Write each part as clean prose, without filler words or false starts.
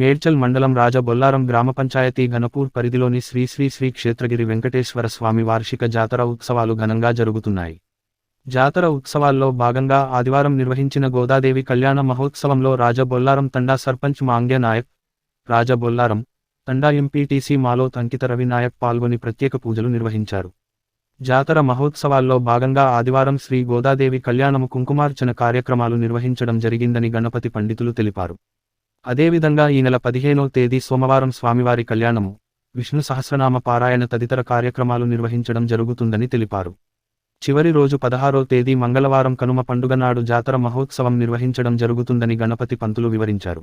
మేడ్చల్ మండలం రాజబొల్లారం గ్రామ పంచాయతీ ఘనపూర్ పరిధిలోని శ్రీ శ్రీ శ్రీ క్షేత్రగిరి వెంకటేశ్వర స్వామి వార్షిక జాతర ఉత్సవాలు ఘనంగా జరుగుతున్నాయి. జాతర ఉత్సవాల్లో భాగంగా ఆదివారం నిర్వహించిన గోదాదేవి కళ్యాణ మహోత్సవంలో రాజబొల్లారం తండా సర్పంచ్ మాంగ్య నాయక్, రాజబొల్లారం తండా ఎంపీటీసీ మాలోత్ అంకిత రవి నాయక్ పాల్గొని ప్రత్యేక పూజలు నిర్వహించారు. జాతర మహోత్సవాల్లో భాగంగా ఆదివారం శ్రీ గోదాదేవి కళ్యాణము కుంకుమార్చన కార్యక్రమాలు నిర్వహించడం జరిగిందని గణపతి పండితులు తెలిపారు. అదేవిధంగా ఈ నెల 15వ తేదీ సోమవారం స్వామివారి కళ్యాణము, విష్ణు సహస్రనామ పారాయణ తదితర కార్యక్రమాలు నిర్వహించడం జరుగుతుందని తెలిపారు. చివరి రోజు 16వ తేదీ మంగళవారం కనుమ పండుగ నాడు జాతర మహోత్సవం నిర్వహించడం జరుగుతుందని గణపతి పంతులు వివరించారు.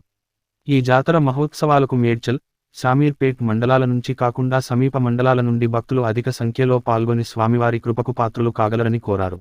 ఈ జాతర మహోత్సవాలకు మేడ్చల్, శామీర్పేట్ మండలాల నుంచి కాకుండా సమీప మండలాల నుండి భక్తులు అధిక సంఖ్యలో పాల్గొని స్వామివారి కృపకు పాత్రులు కాగలరని కోరారు.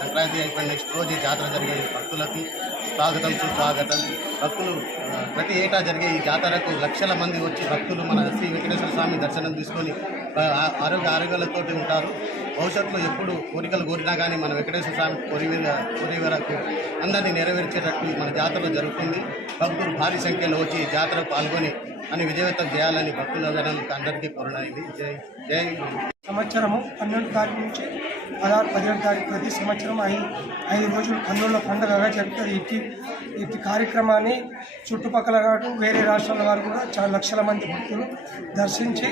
సంక్రాంతి అయిపోయిన నెక్స్ట్ రోజు జాతర జరిగే భక్తులకు స్వాగతం సుస్వాగతం. భక్తులు ప్రతి ఏటా జరిగే ఈ జాతరకు లక్షల మంది వచ్చి భక్తులు మన శ్రీ వెంకటేశ్వర స్వామి దర్శనం తీసుకొని ఆరోగ్యాలతో ఉంటారు. భవిష్యత్తులో ఎప్పుడు కోరికలు కోరినా కానీ మన వెంకటేశ్వర స్వామి కోరి వరకు అందరినీ నెరవేర్చేటట్టు మన జాతరలో జరుగుతుంది. భక్తులు భారీ సంఖ్యలో వచ్చి జాతరకు పాల్గొని అని విజయవంతం చేయాలని భక్తులందరూ అందరికీ కోరడమైంది. జై సంవత్సరము 12 తారీఖు నుంచి 16-17 తారీఖు ప్రతి సంవత్సరం 5 రోజులు కన్నుల పండుగగా జరుగుతుంది. ఇట్టి కార్యక్రమాన్ని చుట్టుపక్కల కాదు వేరే రాష్ట్రాల వారు కూడా చాలా లక్షల మంది భక్తులు దర్శించి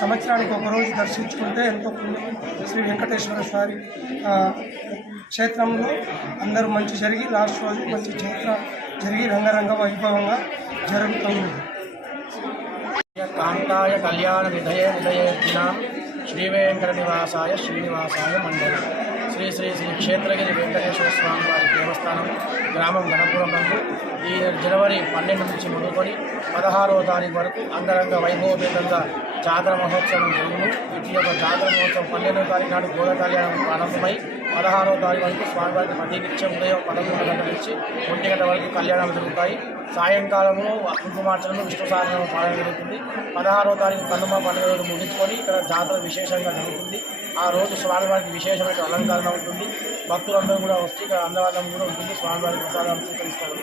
సంవత్సరానికి ఒకరోజు దర్శించుకుంటే ఎంతో పుణ్యం. శ్రీ వెంకటేశ్వర స్వామి క్షేత్రంలో అందరూ మంచి జరిగి లాస్ట్ రోజు మంచి క్షేత్రం జరిగి రంగరంగ వైభవంగా జరుగుతుంది. కాంతాయ కళ్యాణ విధయే విధయేర్జునాం శ్రీ వెంకట నివాసాయ శ్రీనివాసాయ మండలం శ్రీ శ్రీ శ్రీ క్షేత్రగిరి వెంకటేశ్వర స్వామి వారి దేవస్థానం గ్రామం గణపురం నందు ఈ జనవరి 12 నుంచి మొదలుకొని 16వ తారీఖు వరకు అంగరంగ వైభవపేతంగా జాతర మహోత్సవం జరుగును. ఇటు యొక్క జాతర మహోత్సవం 12వ తారీఖు నాడు గోదా కళ్యాణం ప్రారంభమై 16వ తారీఖు వరకు స్వామివారికి ప్రతినిత్యం ఉదయం 11 గంటల నుంచి 1 గంట వరకు కళ్యాణాలు జరుగుతాయి. సాయంకాలము కుంకుమార్చనలు విష్ణు సహస్రనామ పారాయణ జరుగుతుంది. 16వ తారీఖు కన్నుమ పండుగ రోజు ముగించుకొని ఇక్కడ జాతర విశేషంగా జరుగుతుంది. ఆ రోజు స్వామివారికి విశేషమైన అలంకరణ ఉంటుంది. భక్తులందరూ కూడా వచ్చి ఇక్కడ అన్నదానం కూడా ఉంటుంది. స్వామివారికి ప్రసాదాలు స్వీకరిస్తారు.